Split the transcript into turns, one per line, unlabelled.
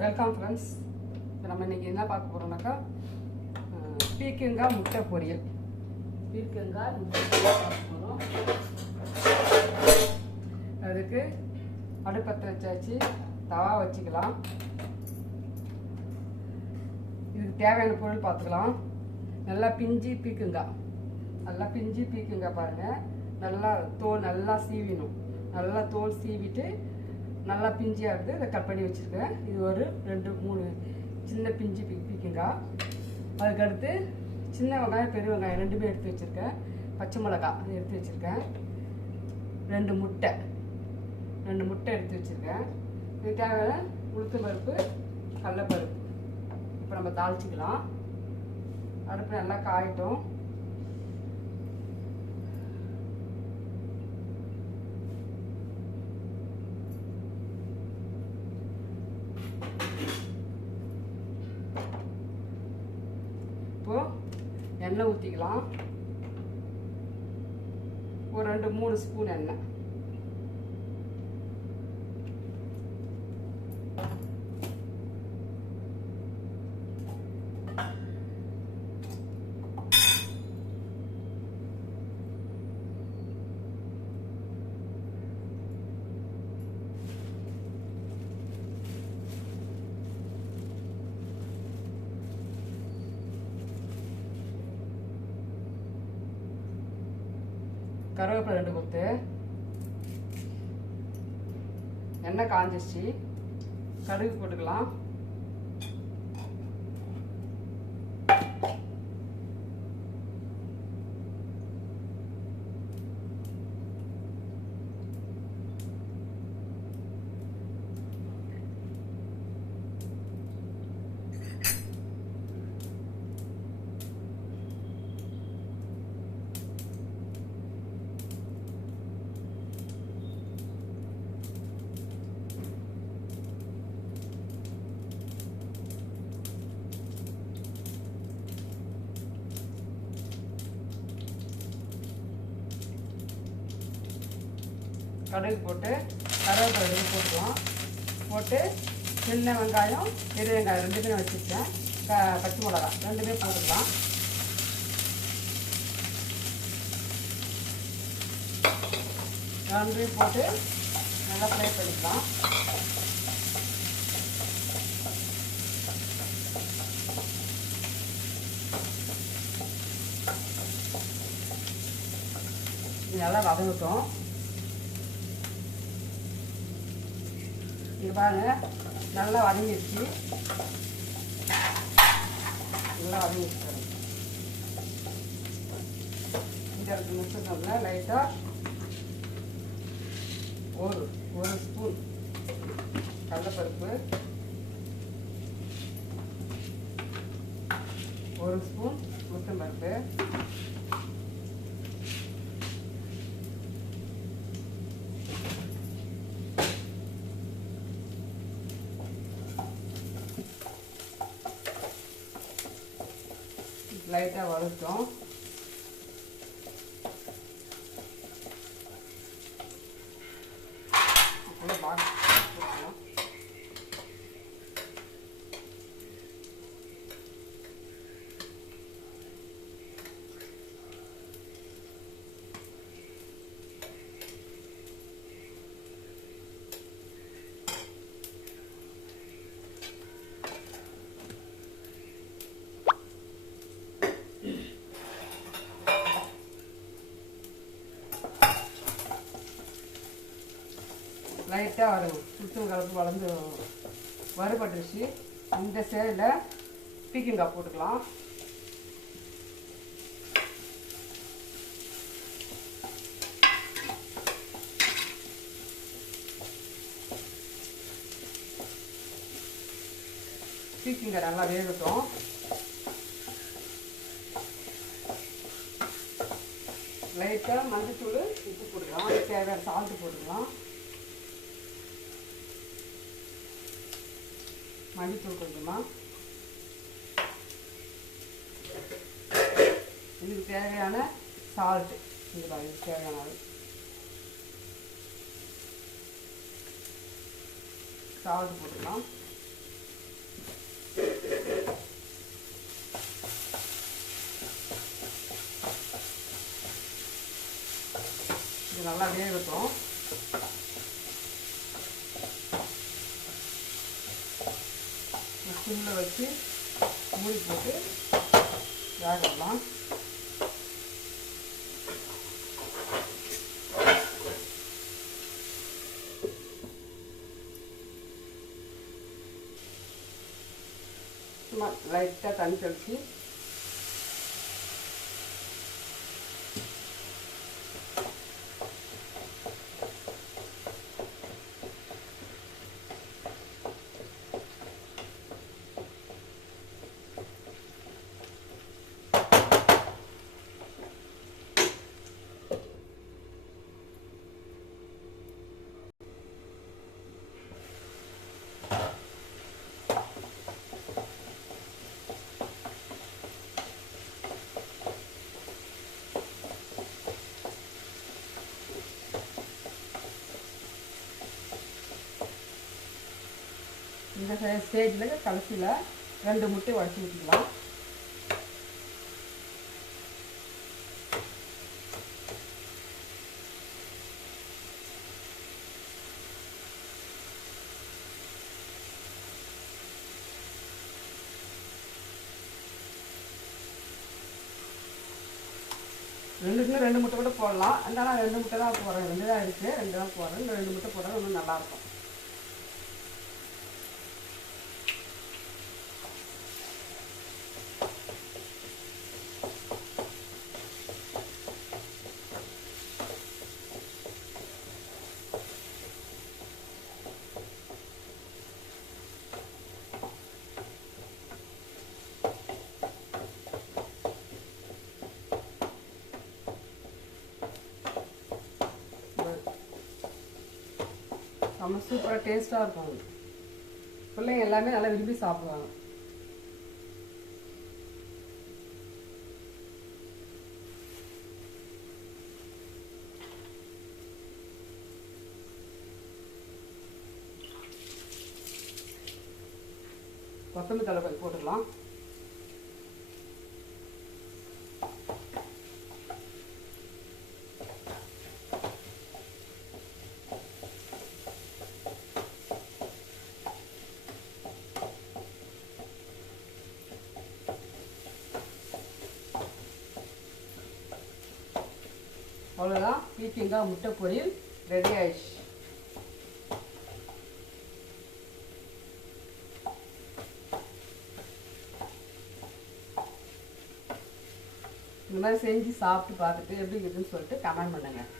Welcome friends நம்ம இன்னைக்கு என்ன பார்க்க போகிறோம்னாக்கா பீக்கங்காய் முட்டை பொரியல். பீக்கங்காய் முட்டை பொரியல் பார்க்க போகிறோம் அதுக்கு அடுப்பத்தை வச்சாச்சு தவா வச்சுக்கலாம். இதுக்கு தேவையான பொருள் பார்த்துக்கலாம். நல்லா பிஞ்சி பீக்குங்காய் நல்லா பிஞ்சி பீக்குங்காய் பாருங்கள் நல்லா தோல் நல்லா சீவிணும் நல்லா தோல் சீவிட்டு நல்லா பிஞ்சியாக இருக்குது இதை கட் பண்ணி வச்சுருக்கேன். இது ஒரு ரெண்டு மூணு சின்ன பிஞ்சு பீ பீக்குங்காய். அதுக்கடுத்து சின்ன வெங்காயம் பெரிய வெங்காயம் ரெண்டுமே எடுத்து வச்சுருக்கேன். பச்சை மிளகாய் எடுத்து வச்சுருக்கேன். ரெண்டு முட்டை. ரெண்டு முட்டை எடுத்து வச்சுருக்கேன். இதுக்காக தேவையான உளுத்து பருப்பு கடலப்பருப்பு. இப்போ நம்ம தாளிச்சிக்கலாம். அடுப்பு நல்லா காயட்டும் இப்போ எண்ணெய் ஊற்றிக்கலாம் ஒரு ரெண்டு மூணு ஸ்பூன் எண்ணெய். கருவேப்பிலை ரெண்டு கொத்து. எண்ணெய் காஞ்சிச்சு கடுகு போட்டுக்கலாம். கடுகு போட்டு கருவேப்பிலை போட்டுருவோம் போட்டு சின்ன வெங்காயம் பெரிய வெங்காயம் ரெண்டுமே வச்சுருக்கேன் க பச்சை மிளகா ரெண்டுமே போட்டுக்கலாம். ரெண்டுமே போட்டு நல்லா ஃப்ரை பண்ணிக்கலாம். நல்லா வதங்கட்டும். இங்க பாருங்க நல்லா வதங்கிடுச்சு. நல்லா வதங்கிடுச்சு பாருங்க. இந்த இடத்துல லைட்டாக ஒரு ஒரு ஸ்பூன் கடலைப்பருப்பு. ஒரு ஸ்பூன் முத்தம்பருப்பு லைட்டாக வறுத்தோம் லைட்டாக வரும் சுற்றும் கலப்பு வளர்ந்து வறுபட்டுருச்சு. இந்த சைடில் பீக்கிங்காய் போட்டுக்கலாம். பீக்கிங்காய் நல்லா வேகட்டும். லைட்டாக மஞ்சத்தூள் உப்பு போட்டுக்கலாம். தேவையான சால்ட்டு போட்டுக்கலாம். மல்லித்தூள் கொஞ்சமாக இதுக்கு தேவையான சால்ட்டு இது பாருங்க தேவையான சால்ட் போட்டுக்கலாம். இது நல்லா வேகட்டும். சிம்மில் வச்சு மூடி போட்டு வேக விடலாம் சும்மா லைட்டாக தண்ணி தெளிச்சு இந்த ஸ்டேஜில் கடைசியில் ரெண்டு முட்டை உடச்சி விட்டுக்கலாம் ரெண்டுக்குமே ரெண்டு முட்டை கூட போடலாம். இருந்தாலும் ரெண்டு முட்டை தான் போடுறேன். ரெண்டு தான் இருக்குது ரெண்டு தான் போடுறேன். ரெண்டு முட்டை போடுறது இன்னும் நல்லாயிருக்கும் செம்ம சூப்பராக டேஸ்ட்டாக இருக்கும். பிள்ளைங்க எல்லாமே நல்லா விரும்பி சாப்பிடுவாங்க. கொத்தமல்லி தலை கொஞ்சம் போட்டுக்கலாம். அவ்வளோதான் பீக்கிங்காக முட்டை பொரியல். ரெடி ஆயிடுச்சு. இந்த மாதிரி செஞ்சு சாப்பிட்டு பார்த்துட்டு எப்படி இருக்குதுன்னு சொல்லிட்டு கமெண்ட் பண்ணுங்கள்